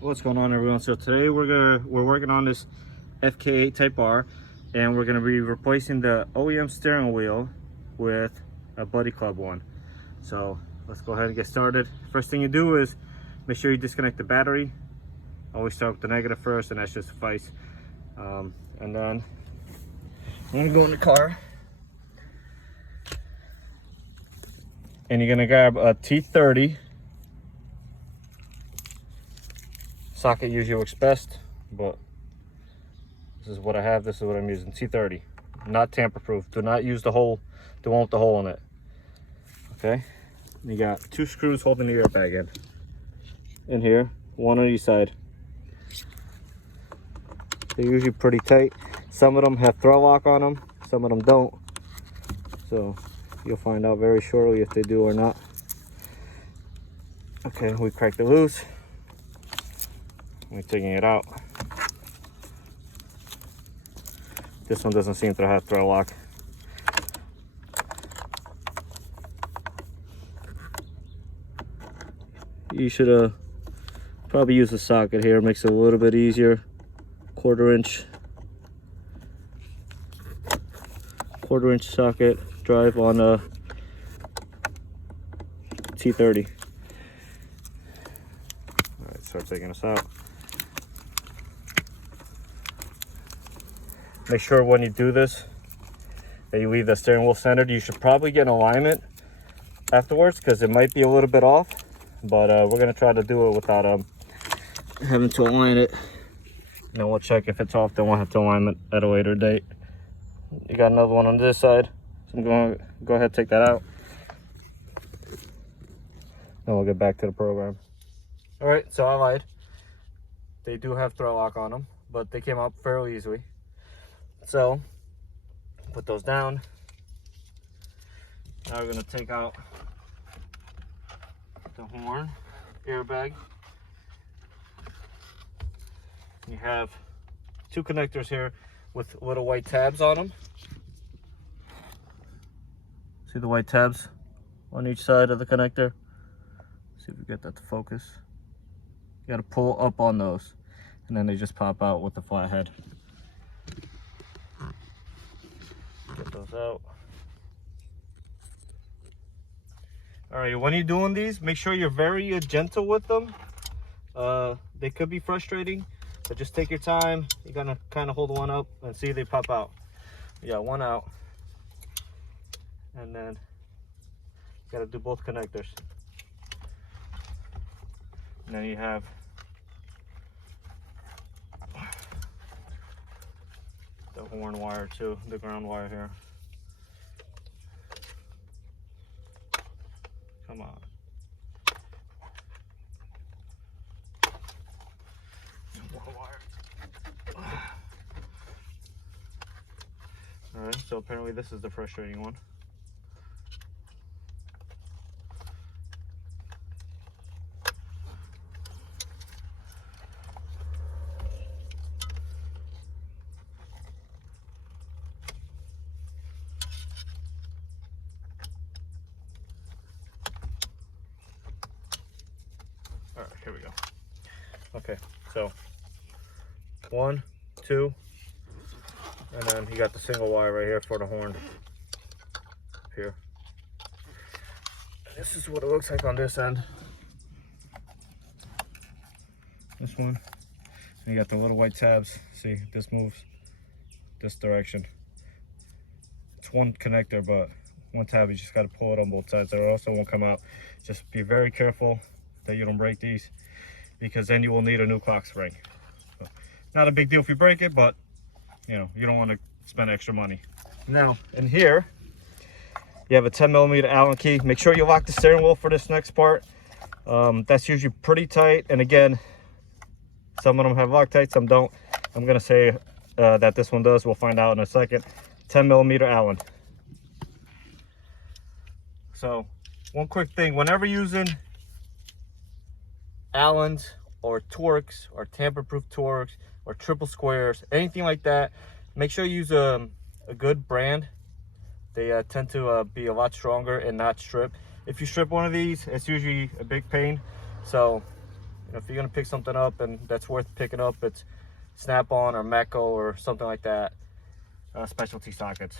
What's going on, everyone? So today we're working on this FK8 Type R, and we're gonna be replacing the OEM steering wheel with a Buddy Club one. So let's go ahead and get started. First thing you do is make sure you disconnect the battery. Always start with the negative first, and that should suffice. And then I'm gonna go in the car, and you're gonna grab a T30 socket. Usually works best, but this is what I have. This is what I'm using. T30, not tamper proof. Do not use the one with the hole in it. Okay, you got 2 screws holding the airbag in here, one on each side. They're usually pretty tight. Some of them have throw lock on them, some of them don't, so you'll find out very shortly if they do or not. Okay, we cracked it loose. We're taking it out. This one doesn't seem to have throw lock. You should probably use a socket here. Makes it a little bit easier. Quarter inch socket drive on a T30. All right, start taking this out. Make sure when you do this that you leave the steering wheel centered. You should probably get an alignment afterwards because it might be a little bit off, but we're gonna try to do it without having to align it. And then we'll check if it's off, then we'll have to align it at a later date. You got another one on this side, so I'm going to go ahead and take that out. Then we'll get back to the program. All right, so I lied. They do have throw lock on them, but they came out fairly easily. So put those down. Now we're going to take out the horn airbag. You have 2 connectors here with little white tabs on them. See the white tabs on each side of the connector? See if we get that to focus. You gotta pull up on those, and then they just pop out with the flat head. Get those out. All right, when you're doing these, make sure you're very gentle with them. They could be frustrating, but just take your time. You're gonna kind of hold one up and see they pop out. Yeah, one out. And then you gotta do both connectors. And then you have the horn wire too, the ground wire here. Come on. All right, so apparently this is the frustrating one. All right, here we go. Okay, so 1, 2, and then you got the single wire right here for the horn up here. And this is what it looks like on this end. This one. And you got the little white tabs. See, this moves this direction. It's one connector, but one tab, you just got to pull it on both sides, or else it won't come out. Just be very careful that you don't break these, because then you will need a new clock spring. So, not a big deal if you break it, but you know, you don't want to spend extra money. Now, in here, you have a 10mm Allen key. Make sure you lock the steering wheel for this next part. That's usually pretty tight, and again, some of them have Loctite, some don't. I'm gonna say that this one does. We'll find out in a second. 10mm Allen. So, one quick thing: whenever using Allens or Torx or tamper-proof Torx or triple squares, anything like that, make sure you use a good brand. They tend to be a lot stronger and not strip. If you strip one of these, it's usually a big pain. So If you're gonna pick something up and that's worth picking up, it's Snap-on or Mecco or something like that, specialty sockets.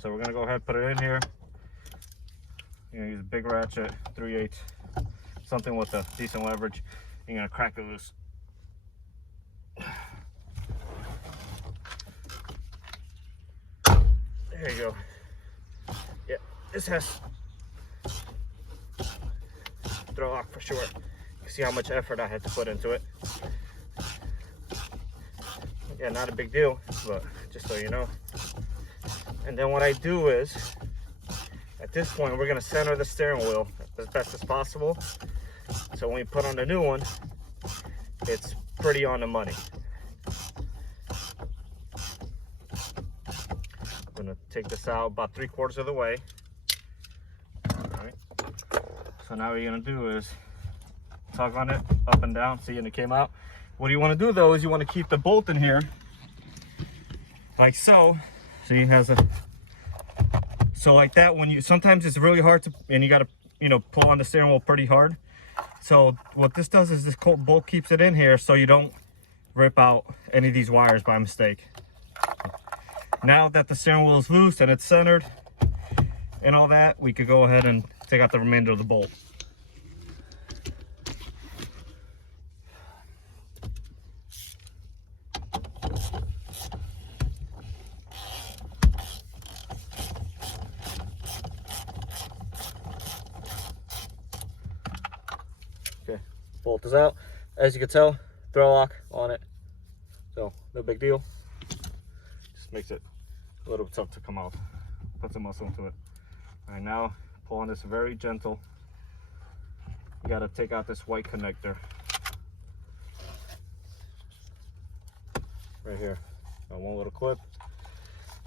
So we're gonna go ahead and put it in here. You're gonna use a big ratchet, 3/8, something with a decent leverage. You're gonna crack it loose. There you go. Yeah, this has throw lock for sure. You see how much effort I had to put into it. Yeah, not a big deal, but just so you know. And then what I do is, at this point, we're gonna center the steering wheel as best as possible. So when we put on the new one, it's pretty on the money. I'm gonna take this out about 3/4 of the way. All right. So now what you're gonna do is tug on it up and down. See, and it came out. What you want to do though is you want to keep the bolt in here, like so. See, it has a, so like that. When you, sometimes it's really hard to, and you got to, you know, pull on the steering wheel pretty hard. So what this does is this bolt keeps it in here, so you don't rip out any of these wires by mistake. Now that the steering wheel is loose and it's centered and all that, we could go ahead and take out the remainder of the bolt. Okay, bolt is out. As you can tell, throw lock on it, so no big deal. Just makes it a little tough to come out. Put some muscle into it. All right, now pull on this very gentle. You got to take out this white connector right here. Got one little clip,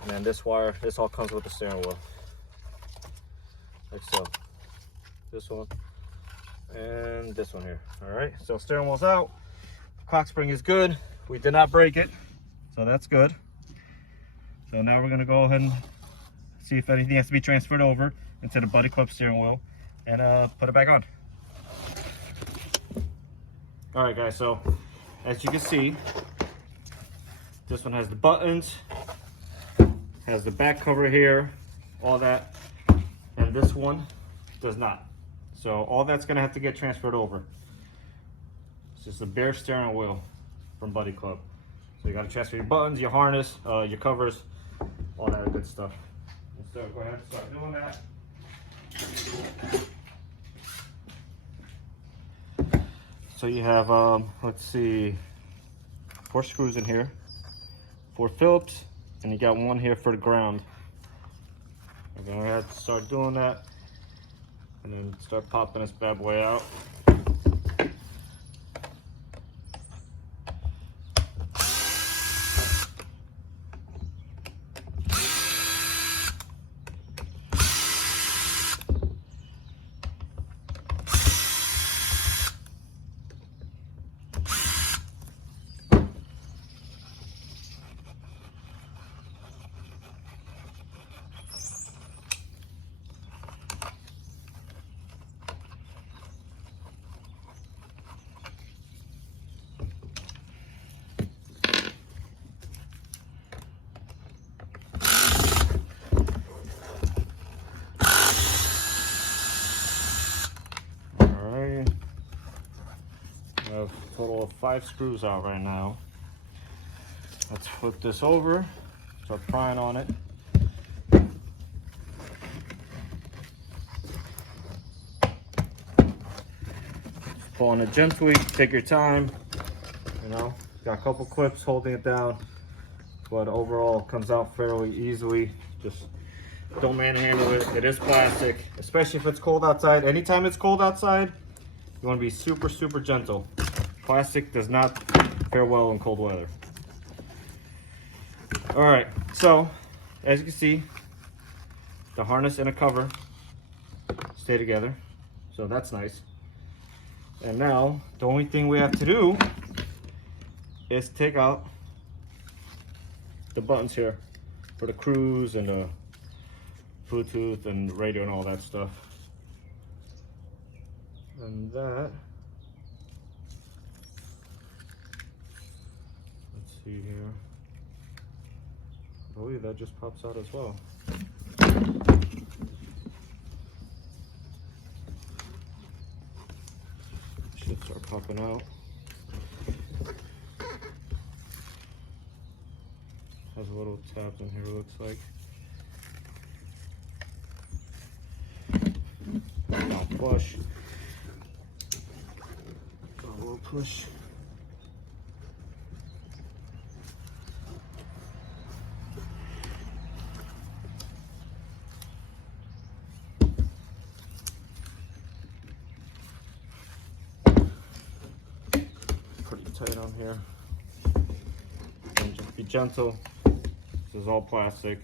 and then this wire. This all comes with the steering wheel, like so. This one and this one here. All right, so steering wheel's out. Clock spring is good. We did not break it, so that's good. So now we're gonna go ahead and see if anything has to be transferred over into the buddy club steering wheel and put it back on. All right, guys, so as you can see, this one has the buttons, has the back cover here, all that, and this one does not. So all that's gonna have to get transferred over. It's just a bare steering wheel from Buddy Club. So you gotta transfer your buttons, your harness, your covers, all that good stuff. So go ahead and start doing that. So you have, let's see, 4 screws in here, 4 Phillips, and you got one here for the ground. We're gonna have to start doing that, and then start popping this bad boy out. A total of 5 screws out right now. Let's flip this over, start prying on it. Just pull on it gently, take your time, you know. Got a couple clips holding it down, but overall it comes out fairly easily. Just don't manhandle it. It is plastic, especially if it's cold outside. Anytime it's cold outside, you want to be super, super gentle. Plastic does not fare well in cold weather. All right, so as you can see, the harness and a cover stay together, so that's nice. And now the only thing we have to do is take out the buttons here for the cruise and the Bluetooth and radio and all that stuff. And that see here. I believe that just pops out as well. Should start popping out. Has a little tabs in here, looks like. Down flush. A little push. Pretty tight on here. And just be gentle. This is all plastic.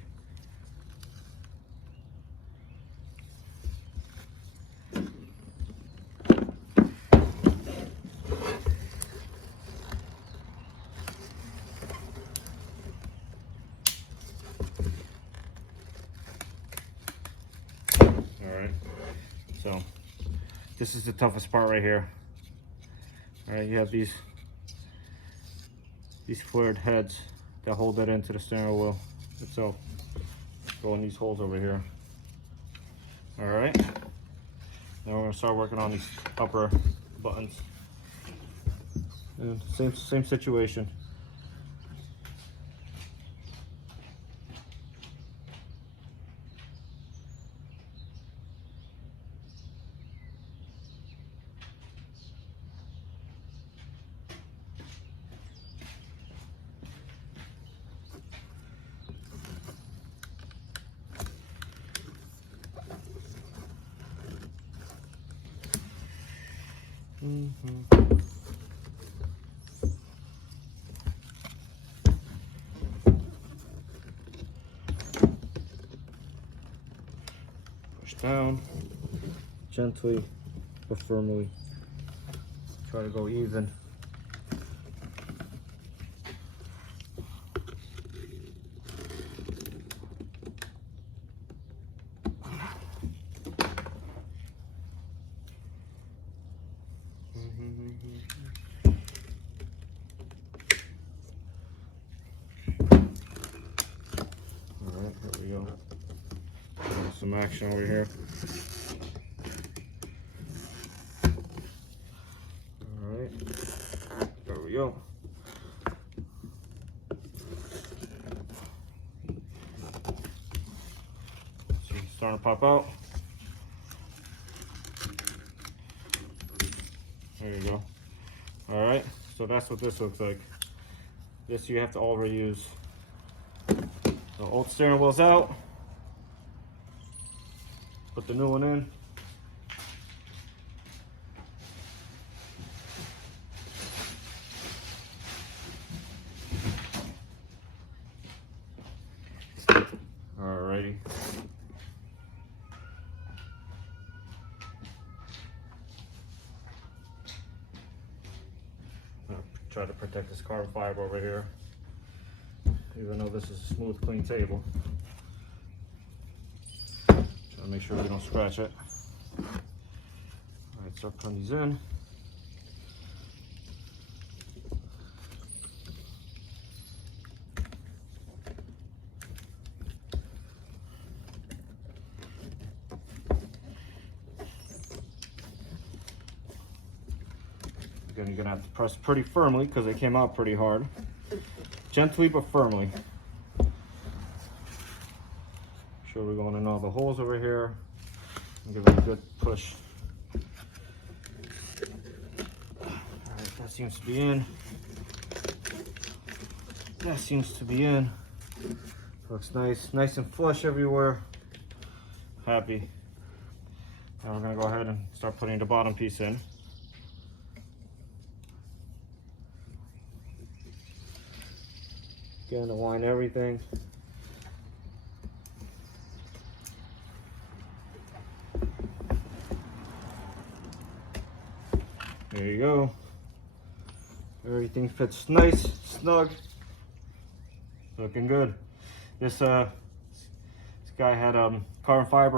Alright, so this is the toughest part right here. Alright, you have these flared heads that hold that into the steering wheel itself. Go in these holes over here. Alright, now we're gonna start working on these upper buttons. And same situation. Push down, gently but firmly. Try to go even. Alright, here we go. Some action over here. Alright, there we go. See, it's starting to pop out. There you go. Alright, so that's what this looks like. This you have to all reuse. The old steering wheel's out. Put the new one in. Alrighty. I'm gonna try to protect this carbon fiber over here, even though this is a smooth, clean table. Try to make sure we don't scratch it. Alright, start putting these in. Again, you're gonna have to press pretty firmly because they came out pretty hard. Gently but firmly. Sure we're going in all the holes over here. And give it a good push. Alright, that seems to be in. That seems to be in. Looks nice, nice and flush everywhere. Happy. Now we're gonna go ahead and start putting the bottom piece in. Again, align everything. There you go. Everything fits nice, snug. Looking good. This guy had carbon fiber